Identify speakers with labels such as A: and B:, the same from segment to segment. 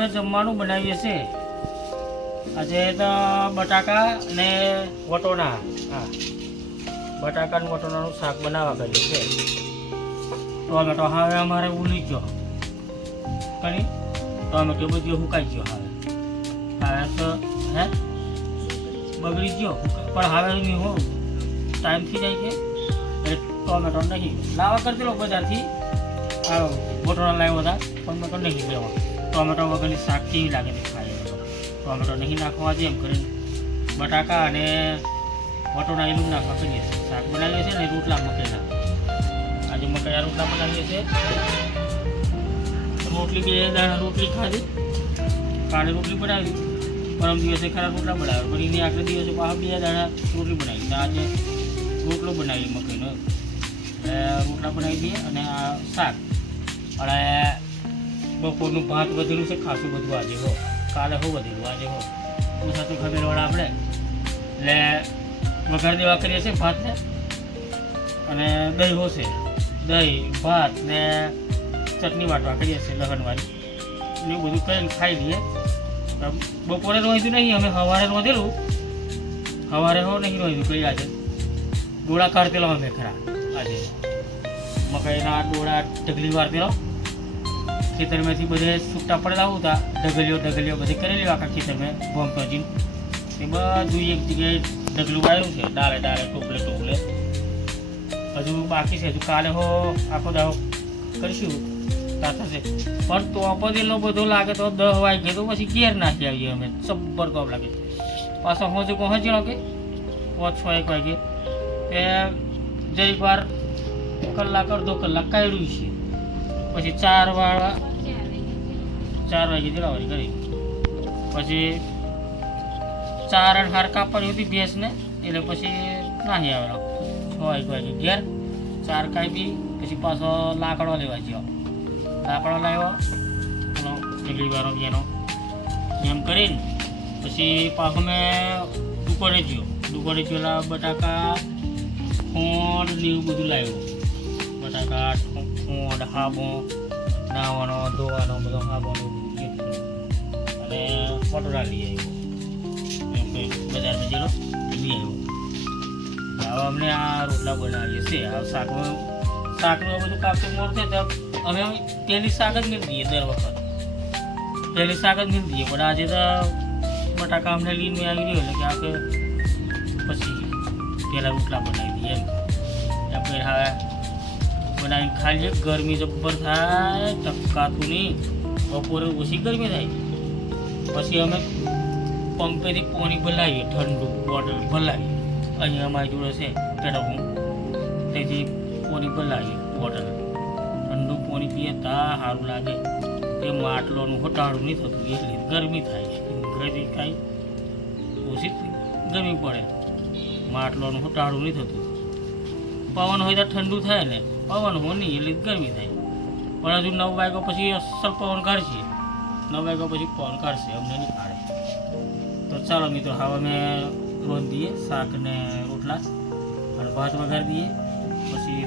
A: હવે જમવાનું બનાવીએ છે આજે તો બટાકા ને વટોના હા. બટાકા ને વટોનાનું શાક બનાવવા કર્યું છે. ટોમેટો હવે અમારે ઉલી ગયો. કરી ટોમેટો બધું સુકાઈ ગયો હવે. હવે તો હે? બગડી ગયો. પણ હવે નહીં હો. ટાઈમ થઈ જાય છે. એટલે ટોમેટો નહીં. લાવા કરતી લો બજારથી આ બોટોના લાવ્યો હતા. ટોમેટો નહીં લેવા. ટોમેટો વગરની શાક કેવી લાગે છે ખાઈ ટોમેટો નહીં નાખવા જેમ કરીને બટાકા અને વટોના એનું નાખવા કરીએ છીએ. શાક બનાવીએ છીએ ને રોટલા મકાઈના આજે મકાઈના રોટલા બનાવીએ છીએ. રોટલી બે દાણા રોટલી ખાધી. કાલે રોટલી બનાવી. પરમ દિવસે ખરા રોટલા બનાવ્યા. પણ એની આગળ દિવસે પાછા બે દાણા રોટલી બનાવી. તો આજે રોટલો બનાવી મકાઈનો રોટલા બનાવી દઈએ અને આ શાક. અને બપોરનું ભાત વધેલું છે, ખાસું બધું આજે હો. કાલે હો વધેલું, આજે હો. પૂછા તો ખબર વાળા આપણે. એટલે વઘાર દેવા કરીએ છીએ ભાતને. અને દહીં હોશે દહીં, ભાત ને ચટણી વાટવા કરીએ છીએ લગનવાળી. એવું બધું કરીને ખાઈ લઈએ. બપોરે રોધ્યું નહીં, અમે સવારે રોંધેલું. સવારે હો નહીં રોધ્યું કઈ આજે. ડોળા કાઢતેલો અમે ખરા. આજે. મકાઈના ડોળા, ઢગલી વારતેલો ખેતરમાંથી બધે છૂટા પડેલા હતા, ઢગલીઓ ઢગલીઓ બધી કરેલી આખા ખેતરમાં ભોમતો જીન એ બધું એક જગ્યાએ ઢગલું વાળ્યું છે, ડાળે ડાળે, ટોપલે ટોપલે. હજુ બાકી છે, હજુ કાલે હો આખો દાવો કરીશું, તા થશે. પણ તો એટલો બધો લાગે તો દહ વાગે તો પછી ઘેર નાખી આવીએ અમે, સબ્બર કપ લાગે. પાછો હોજે પહોંચી કે પાંચ છ એક વાગે એ જરીક વાર કલાક, અડધો કલાક કાઢ્યું છે. પછી ચાર વાળા ચાર વાગે દિલાવારી કરી. પછી ચાર અને હાર કાપવાની હતી ભેંસને એટલે પછી નાહી આવેલો. છ એક વાગે ઘેર, ચાર કાપી, પછી પાછો લાકડો લેવા ગયો. લાકડો લાવ્યો, પેલો વાળો એનો. એમ કરીને પછી પાછો મેં દુકાને ગયો. દુકાને ગયેલા બટાકા, ખોંડ ને એવું બધું લાવ્યું. બટાકા, ખોંડ, હાબો, નાવાનો, ધોવાનો, બધો હાબો અને પટોળા લઈ આવ્યો બજારમાં જેલો લઈ આવ્યો હવે અમને આ રોટલા બનાવીએ છીએ. આ શાકનું શાકનું બધું કાપતું મોર છે, તો અમે પહેલી શાક જ મિલ દઈએ દર વખત. પહેલી શાક જ મિલ દઈએ. પણ આજે તો બટાકા અમને લઈને આવી રહ્યો એટલે કે આપણે પછી પહેલાં રોટલા બનાવી દઈએ એમ. આપણે હવે બનાવીને ખાલી ગરમી જબ્બર થાય ટપકાતું નહીં બપોરે ઓછી ગરમી થાય. પછી અમે પંપેથી પાણી ભલાવીએ ઠંડુ બોટલ ભલાવીએ અહીંયા અમારી જોડે છે પેડવું તેથી પાણી ભલાવીએ બોટલ. ઠંડુ પાણી પીએ તા સારું લાગે. એ માટલોનું હટાડું નહીં થતું, એટલે ગરમી થાય ગરમી થાય. ઓછી ગરમી પડે. માટલોનું હટાડું નહીં થતું. પવન હોય તો ઠંડુ થાય ને. પવન હોય નહીં, એટલે ગરમી થાય. પણ હજુ નવ વાગ્યા પછી અસલ પવન કાઢશે નવ વાગ્યા પછી કોલ કરશે, અમને નહીં પાડે તો ચાલો મિત્રો, હવે અમે રોંધીએ શાક ને રોટલા અને ભાત વઘાર દઈએ. પછી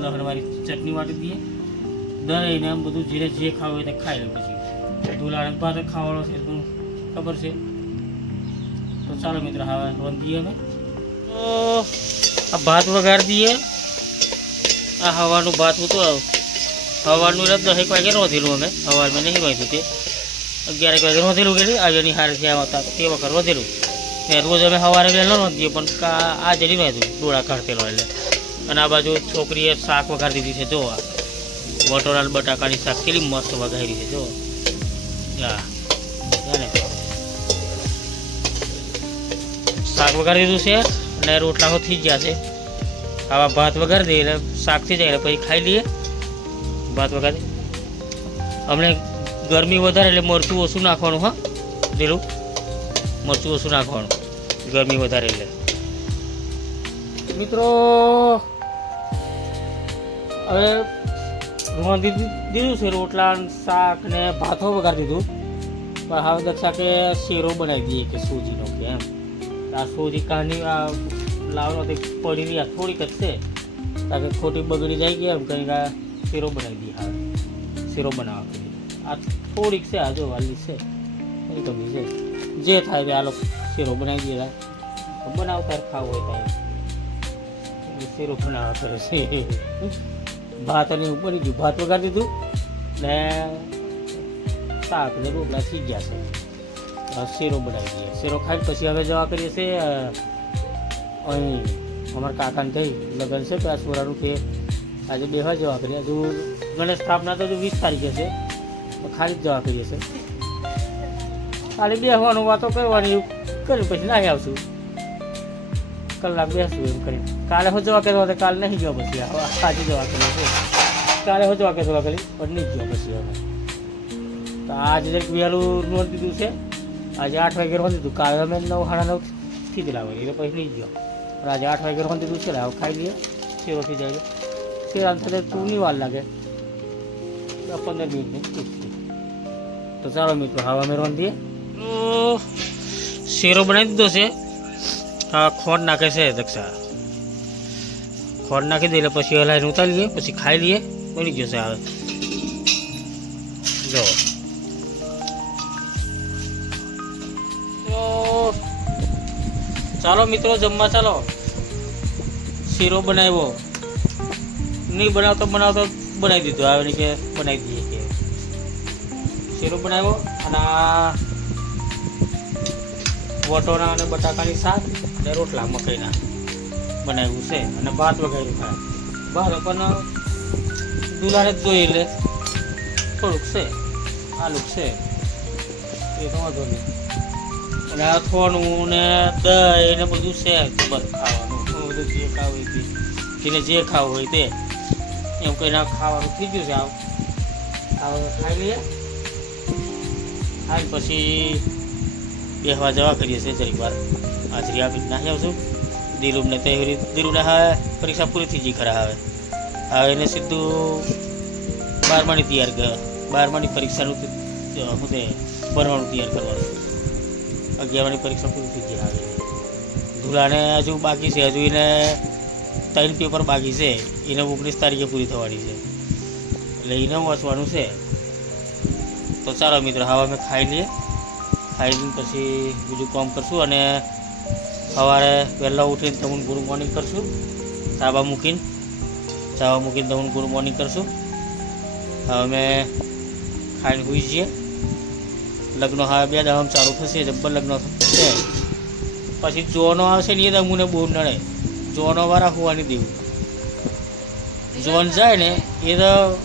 A: લહણવાળી ચટણી વાટી દઈએ. દહીં એમ બધું જીરે જે ખાવું હોય તે ખાઈ લે પછી. દુલાને ભાત ખાવાનો છે તો ખબર છે. તો ચાલો મિત્રો, હવે રોંધીએ અમે. તો આ ભાત વઘાર દઈએ. આ હવાનું ભાત હતું હવાનું એટલે દસેક વાગે રોધેલું અમે. સવારમાં નહીં રોધ્યું તે અગિયાર વાગે રોધેલું ગયેલું આજે નિહાર હારે થયા હતા તે વખત રોધેલું ને રોજ અમે સવારે વહેલો નોંધીએ પણ કા આજે નહીં રોધ્યું ડોળા કાઢતેલો એટલે. અને આ બાજુ છોકરીએ શાક વઘારી દીધી છે જોવા આ. વટોરાલ બટાકાની શાક કેટલી મસ્ત વઘારી છે, જો. હા શાક વઘારી દીધું છે અને રોટલા થઈ ગયા છે. આવા ભાત વઘારી દઈએ એટલે શાક થઈ જાય, એટલે પછી ખાઈ લઈએ. ભાત વઘારી. અમને ગરમી વધારે એટલે મરચું ઓછું નાખવાનું, હા? પેલું મરચું ઓછું નાખવાનું, ગરમી વધારે એટલે. મિત્રો, હવે રાંધી દીધું છે રોટલા શાક ને ભાથો વગાડી દીધું. પણ હવે દક્ષા કે શેરો બનાવી દઈએ કે સૂજીનો કે એમ. આ સૂજી કાની આ લાવવાનો પડી રહ્યા થોડીક જ છે. કારણ કે ખોટી બગડી જાય કે એમ કંઈક શેરો બનાવી દઈએ હા શીરો બનાવવા આ થોડીક છે, આ જો વાલી છે. એ તો છે જે થાય તે આ લોકો શીરો બનાવી દે બનાવતા ખાવું હોય ત્યારે શીરો બનાવવા કરે છે. ભાત અને બની ગયું. ભાત વગાડી દીધું ને શાક ને રોટલા થઈ ગયા છે. શીરો બનાવી દઈએ. શીરો ખાઈ પછી હવે જવા કરીએ છીએ અહીં અમારા કાકાને થઈ લગ્ન છે, તો આ સોરાનું તે આજે બેહવા જવા કરીએ. હજુ ગણેશ સ્થાપના તો હજુ વીસ તારીખે છે. ખાલી જવા કરીએ છે. ખાલી બેસવાનું વાતો કરવાની કર્યું પછી નાહી આવશું કલાક બેસું એમ કરી કાલે હું જવા કહેવા તો કાલે નહીં જવા પછી આજે જવા કરીએ કાલે હું જવા કહેવા કરી પણ નહીં જવા પછી હવે તો આજે એક વહેલું નોંધ દીધું છે. આજે આઠ વાગે નોંધ દીધું. કાલે અમે નવ, સાડા નવથી જ લાવે એટલે પછી નહીં જવા. પણ આજે આઠ વાગે નોંધ દીધું છે હવે ખાઈ લઈએ. શેરો થઈ જાય. છે આમ થતા તું નહીં વાર લાગે. પંદર મિનિટની. તો ચાલો મિત્રો, હવા અમે દઈએ. તો શેરો બનાવી દીધો છે. આ ખોટ નાખે છે દક્ષા. ખોટ નાખી દે પછી હલાઈને ઉતારી લઈએ પછી ખાઈ લઈએ. બની જશે હવે જો. ચાલો મિત્રો, જમવા ચાલો. શીરો બનાવ્યો. નહીં બનાવતો બનાવતો બનાવી દીધો. આવે કે બનાવી દઈએ. શીરો બનાવ્યો અને આ વટોના અને બટાકાની શાક અને રોટલા મકાઈના બનાવ્યું છે અને ભાત વગેરે ખાય ભાત પણ દુલારે જ જોઈ લે. થોડુંક છે. આલુક છે. એ તો વાંધો નહીં. અને અથવાનું ને દહીં ને બધું છે. બસ ખાવાનું. બધું જે ખાવું હોય તે. જેને જે ખાવું હોય તે. એમ કહીને આ ખાવાનું થઈ ગયું છે આવ ખાઈ લઈએ. ખાઈ પછી બેહવા જવા કરીએ છીએ જરીક વાર. હાજરી આપી નાખી આવશું દિલુમને તહેરી દિલુને હવે પરીક્ષા પૂરી થઈ ગઈ ખરા હવે. હવે એને સીધું બારમાની તૈયાર કર બારમાની પરીક્ષાનું શું તે, ભરવાનું તૈયાર કરવાનું. અગિયારમાની પરીક્ષા પૂરી થઈ ગઈ હવે. ધુલાને હજુ બાકી છે. હજુ એને ત્રણ પેપર બાકી છે. એને ઓગણીસ તારીખે પૂરી થવાની છે. એટલે એને વાંચવાનું છે. તો ચાલો મિત્રો, હવે અમે ખાઈ લઈએ. ખાઈ લઈને પછી બીજું કામ કરશું અને સવારે વહેલા ઉઠીને તમને ગુડ મોર્નિંગ કરશું. ચાબા મૂકીને ચાવા મૂકીને તમને ગુડ મોર્નિંગ કરશું. હવે અમે ખાઈને હોઈ જઈએ. લગ્ન હવે બે દામ ચાલુ થશે, જબ્બર લગ્ન થશે. પછી જોનો આવશે ને એ તો મને બહુ નડે. જોનો વાળા હોવાની દેવું. જોન જાય ને એ તો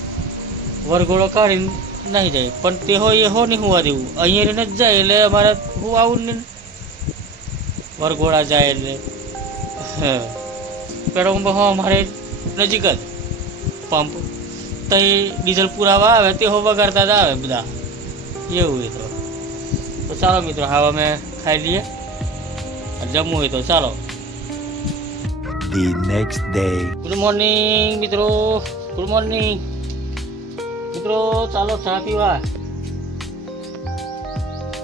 A: વરઘોડો કાઢીને નહીં જાય. પણ તે હોય એ હો નહીં હોવા દેવું અહીંયા રહીને જ જાય એટલે અમારે હું આવું ને? વરઘોડા જાય એટલે. પેટ્રોલ હો અમારે નજીક જ. પંપ. ત્યાં ડીઝલ પુરાવા આવે તે હો વગાડતા જ આવે બધા. એવું હોય તો. તો ચાલો મિત્રો હવે અમે ખાઈ લઈએ. જમવું હોય તો ચાલો.
B: The next day.
A: Good morning મિત્રો. ગુડ મોર્નિંગ મિત્રો ચાલો ચા પીવા.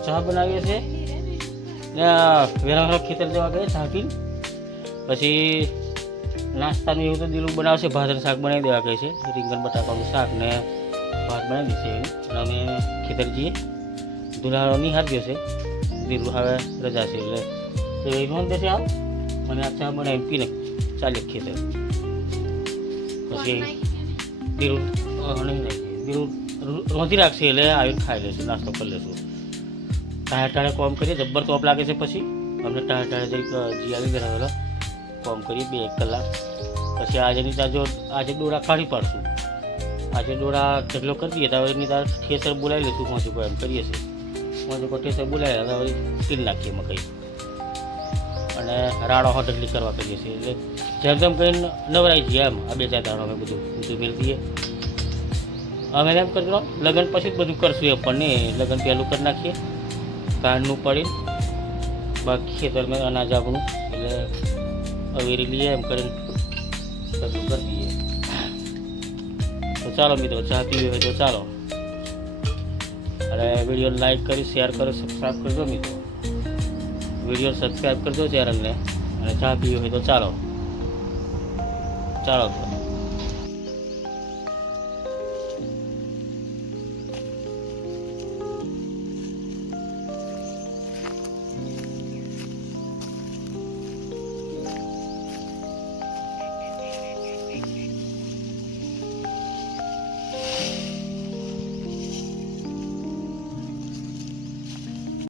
A: ચા બનાવીએ છે. ને વેરા ખેતર જવા ગયા ચા પી. પછી નાસ્તાનું એવું તો દિલું બનાવશે અને શાક બનાવી દેવા કહે છે. રીંગણ બટાકાનું શાક ને ભાત બનાવી દેશે અને અમે ખેતર જઈએ. દુલાળો નિહાર ગયો છે. દિલું હવે રજા છે એટલે તો એ નોંધ દેશે આવ. અને આ ચા બનાવી પીને ચાલીએ ખેતર. પછી બીરું નહીં નહીં રોંધી રાખશે એટલે આવીને ખાઈ લેશું, નાસ્તો કરી લેશું. ટાણે ટાણે કોમ કરીએ, જબ્બર તોપ લાગે છે પછી. અમને ટાણે ટાણે જઈ જીઆવી ગયા કોમ કરીએ બે એક કલાક. પછી આજેની ની જો, આજે દોડા કાઢી પાડશું. આજે દોડા ઢગલો કરી દઈએ તો એની ત્યાં ઠેસર બોલાવી લઈશું પહોંચી કોઈ એમ કરીએ છીએ. પહોંચી કોઈ ઠેસર બોલાવી હવે ટીલ નાખીએ મકાઈ. અને રાડો હો કરવા કરીએ છીએ. એટલે જેમ તેમ કરીને નવરાઈ જઈએ એમ, આ બે ચાર દાડો અમે બધું. બધું મેળ દઈએ. અમે એમ કરજો, લગ્ન પછી જ બધું કરશું એ પણ નહીં લગ્ન પહેલું કરી નાખીએ. કાંડનું પડી બાકી ખેતરમાં અનાજ આપણું એટલે અવેરી લઈએ, એમ કરીને બધું કરી દઈએ. તો ચાલો મિત્રો, ચા પીવી હોય તો ચાલો. અને વીડિયો લાઈક કરી, શેર કરો સબસ્ક્રાઈબ કરજો મિત્રો. વીડિયો સબસ્ક્રાઈબ કરજો ચેનલને. અને ચા પીવી હોય તો ચાલો. ચાલો.